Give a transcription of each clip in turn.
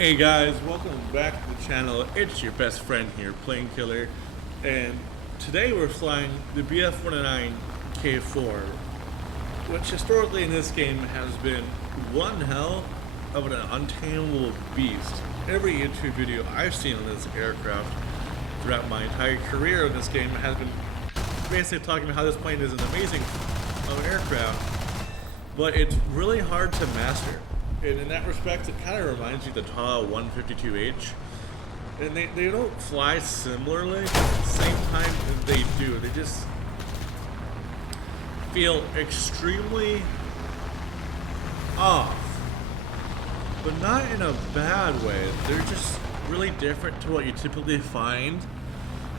Hey guys, welcome back to the channel. It's your best friend here, Killer, and today we're flying the BF-109K4, which historically in this game has been one hell of an untamable beast. Every YouTube video I've seen on this aircraft throughout my entire career in this game has been basically talking about how this plane is an amazing aircraft, but it's really hard to master. And in that respect, it kind of reminds me of the TAW 152H. And they don't fly similarly, but at the same time they do. They just feel extremely off. But not in a bad way. They're just really different to what you typically find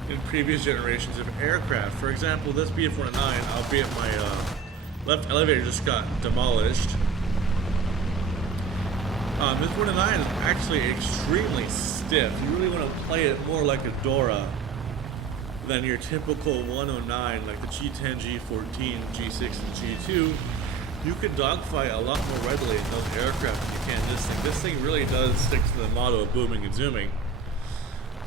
in previous generations of aircraft. For example, this BF-109, albeit my left elevator just got demolished. This 109 is actually extremely stiff. You really want to play it more like a Dora than your typical 109, like the G10, G14, G6, and G2. You can dogfight a lot more readily in those aircraft than you can this thing. This thing really does stick to the motto of booming and zooming.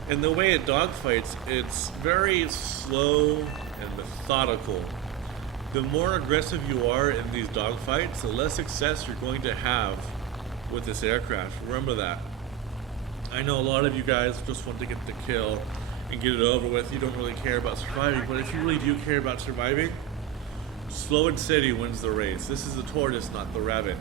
And the way it dogfights, it's very slow and methodical. The more aggressive you are in these dogfights, the less success you're going to have with this aircraft. Remember that. I know a lot of you guys just want to get the kill and get it over with. You don't really care about surviving, but if you really do care about surviving, slow and steady wins the race. This is the tortoise, not the rabbit.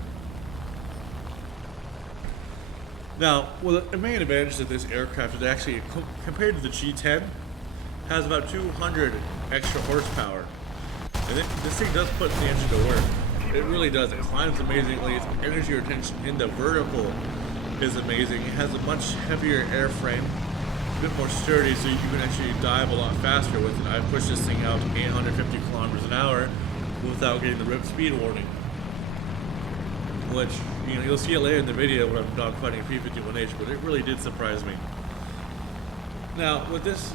Now, well, the main advantage of this aircraft is actually, compared to the G10, has about 200 extra horsepower. And this thing does put the engine to work. It really does. It climbs amazingly. Its energy retention in the vertical is amazing. It has a much heavier airframe, a bit more sturdy, so you can actually dive a lot faster with it. I've pushed this thing out to 850 kilometers an hour without getting the RIP speed warning. Which, you know, you'll see it later in the video when I'm dogfighting P-51H, but it really did surprise me. Now, with this,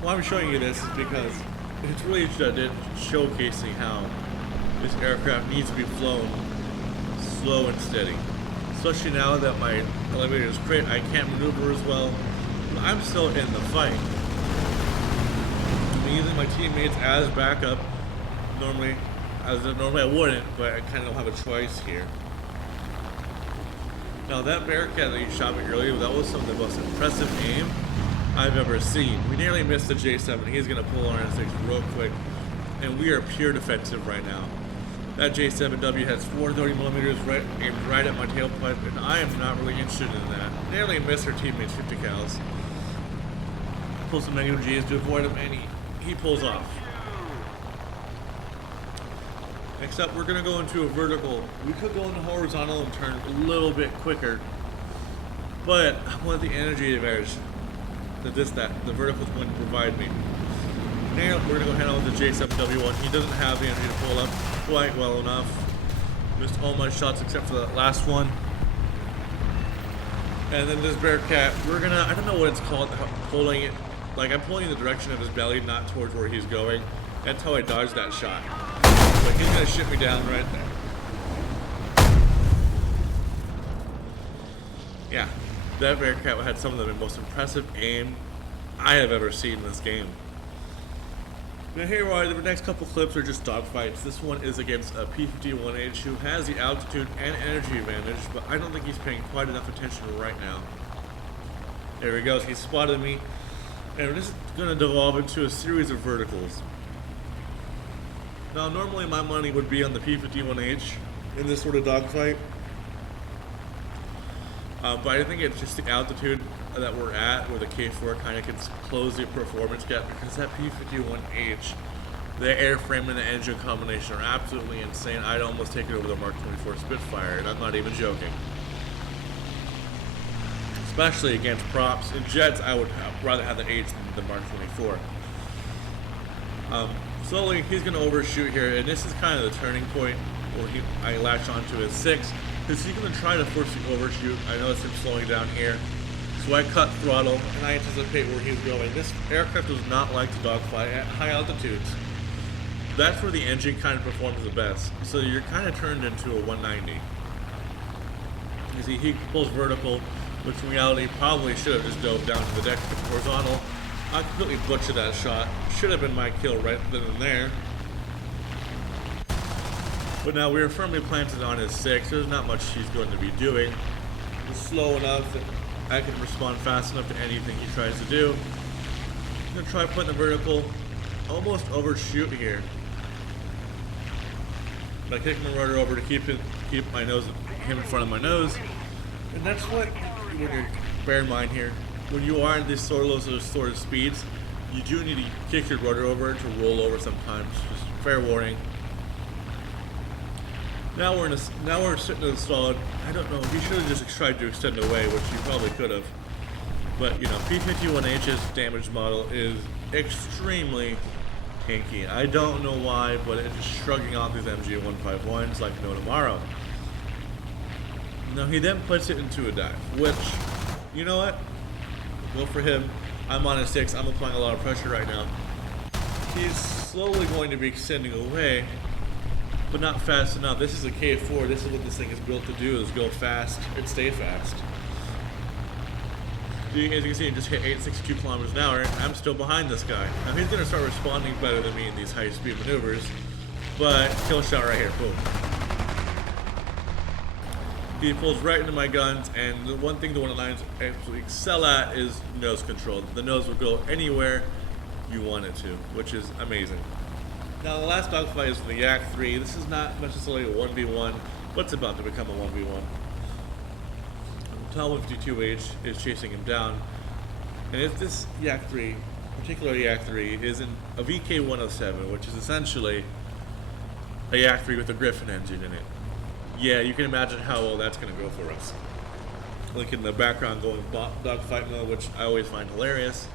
why I'm showing you this is because it's really showcasing how this aircraft needs to be flown slow and steady. Especially now that my elevator is crit, I can't maneuver as well. But I'm still in the fight. I'm using my teammates as backup. Normally I wouldn't, but I kind of don't have a choice here. Now that Bearcat that you shot me earlier, that was some of the most impressive aim I've ever seen. We nearly missed the J7. He's going to pull on our 6 real quick. And we are pure defensive right now. That J7W has 430mm aimed right at my tailpipe, and I am not really interested in that. Nearly missed our teammates 50 cals. Pull some negative Gs to avoid him, and he pulls off. Next up, we're going to go into a vertical. We could go into horizontal and turn a little bit quicker, but I want the energy advantage that the vertical is going to provide me. Now we're going to go handle with the J7W1. He doesn't have the energy to pull up quite well enough. Missed all my shots except for that last one. And then this Bearcat, we're gonna, I don't know what it's called, pulling it. Like, I'm pulling in the direction of his belly, not towards where he's going. That's how I dodged that shot. But he's gonna shoot me down right there. Yeah, that Bearcat had some of the most impressive aim I have ever seen in this game. Now here are the next couple clips are just dogfights. This one is against a P-51H who has the altitude and energy advantage, but I don't think he's paying quite enough attention right now. There he goes, he spotted me. And this is going to devolve into a series of verticals. Now normally my money would be on the P-51H in this sort of dogfight. But I think it's just the altitude that we're at where the K4 kind of can close the performance gap, because that P-51H, the airframe and the engine combination are absolutely insane. I'd almost take it over the Mark 24 Spitfire, and I'm not even joking. Especially against props. In jets, I would rather have the H than the Mark 24. Slowly, he's going to overshoot here, and this is kind of the turning point where I latch onto his 6, because he's going to try to force the overshoot. I notice him slowing down here. So I cut throttle, and I anticipate where he's going. This aircraft does not like to dogfight at high altitudes. That's where the engine kind of performs the best. So you're kind of turned into a 190. You see, he pulls vertical, which in reality probably should have just dove down to the deck horizontal. I completely butchered that shot. Should have been my kill right then and there. But now we are firmly planted on his 6. There's not much he's going to be doing. He's slow enough that I can respond fast enough to anything he tries to do. I'm going to try putting the vertical, almost overshoot here. By kicking the rudder over to keep my nose, him in front of my nose. And that's what you bear in mind here. When you are in these sort of speeds, you do need to kick your rudder over to roll over sometimes. Just fair warning. Now we're sitting in a solid. I don't know. He should have just tried to extend away, which he probably could have. But you know, P51H's damage model is extremely tanky. I don't know why, but it's just shrugging off these MG151s like no tomorrow. Now he then puts it into a dive, which, you know what? Go for him. I'm on a 6. I'm applying a lot of pressure right now. He's slowly going to be extending away, but not fast enough. This is a K4. This is what this thing is built to do: is go fast and stay fast. As you can see, he just hit 862 kilometers an hour. I'm still behind this guy. Now he's going to start responding better than me in these high-speed maneuvers, but kill shot right here. Boom. He pulls right into my guns, and the one thing the 109s absolutely excel at is nose control. The nose will go anywhere you want it to, which is amazing. Now the last dogfight is from the Yak-3. This is not necessarily a 1v1, but it's about to become a 1v1. Tal 152H is chasing him down, and if this Yak-3, particularly Yak-3, is in a VK-107, which is essentially a Yak-3 with a Griffin engine in it, yeah, you can imagine how well that's going to go for us. Like in the background going dogfight mode, which I always find hilarious.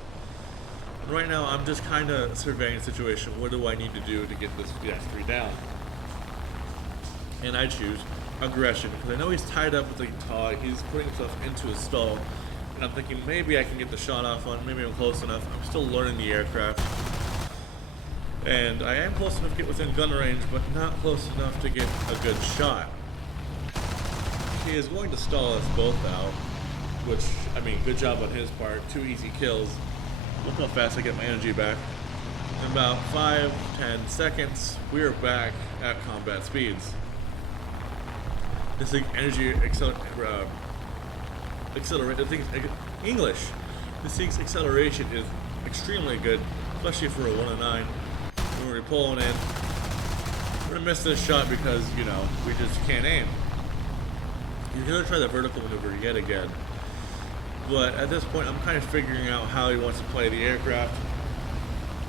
And right now I'm just kind of surveying the situation. What do I need to do to get this Yak-3 down? And I choose aggression, because I know he's tied up with a tog. He's putting himself into a stall. And I'm thinking maybe I can get the shot off on, maybe I'm close enough. I'm still learning the aircraft. And I am close enough to get within gun range, but not close enough to get a good shot. He is going to stall us both out, which, I mean, good job on his part. 2 easy kills. Look how fast I get my energy back. In about 5-10 seconds, we are back at combat speeds. This thing energy accelerate. English. This thing's acceleration is extremely good, especially for a 109. When we're pulling in, we're gonna miss this shot because, you know, we just can't aim. He's gonna try the vertical maneuver yet again, but at this point I'm kind of figuring out how he wants to play the aircraft,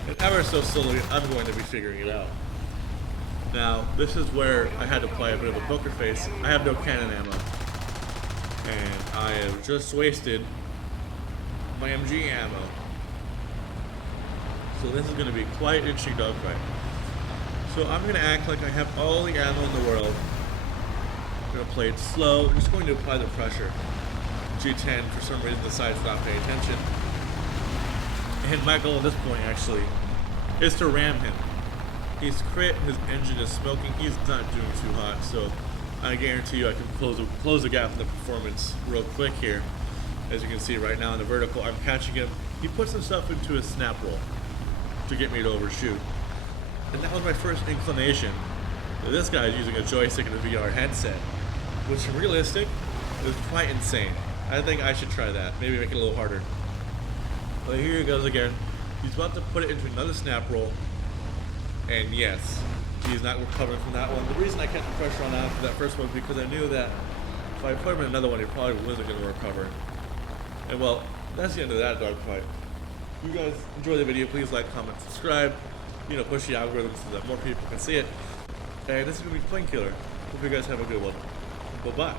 and ever so slowly I'm going to be figuring it out. Now this is where I had to play a bit of a poker face. I have no cannon ammo, and I have just wasted my MG ammo, so this is going to be quite an interesting dogfight. So I'm going to act like I have all the ammo in the world. I'm going to play it slow. I'm just going to apply the pressure. G10 for some reason decides not to pay attention. And my goal at this point actually is to ram him. He's crit, his engine is smoking, he's not doing too hot, so I guarantee you I can close the gap in the performance real quick here. As you can see right now in the vertical, I'm catching him. He puts himself into a snap roll to get me to overshoot. And that was my first inclination. This guy is using a joystick and a VR headset, which realistic is quite insane. I think I should try that. Maybe make it a little harder. But here he goes again. He's about to put it into another snap roll. And yes, he's not recovering from that one. The reason I kept the pressure on after that first one was because I knew that if I put him in another one, he probably wasn't going to recover. And well, that's the end of that dogfight. If you guys enjoy the video, please like, comment, subscribe. You know, push the algorithm so that more people can see it. And this is going to be Plane Killer. Hope you guys have a good one. Bye-bye.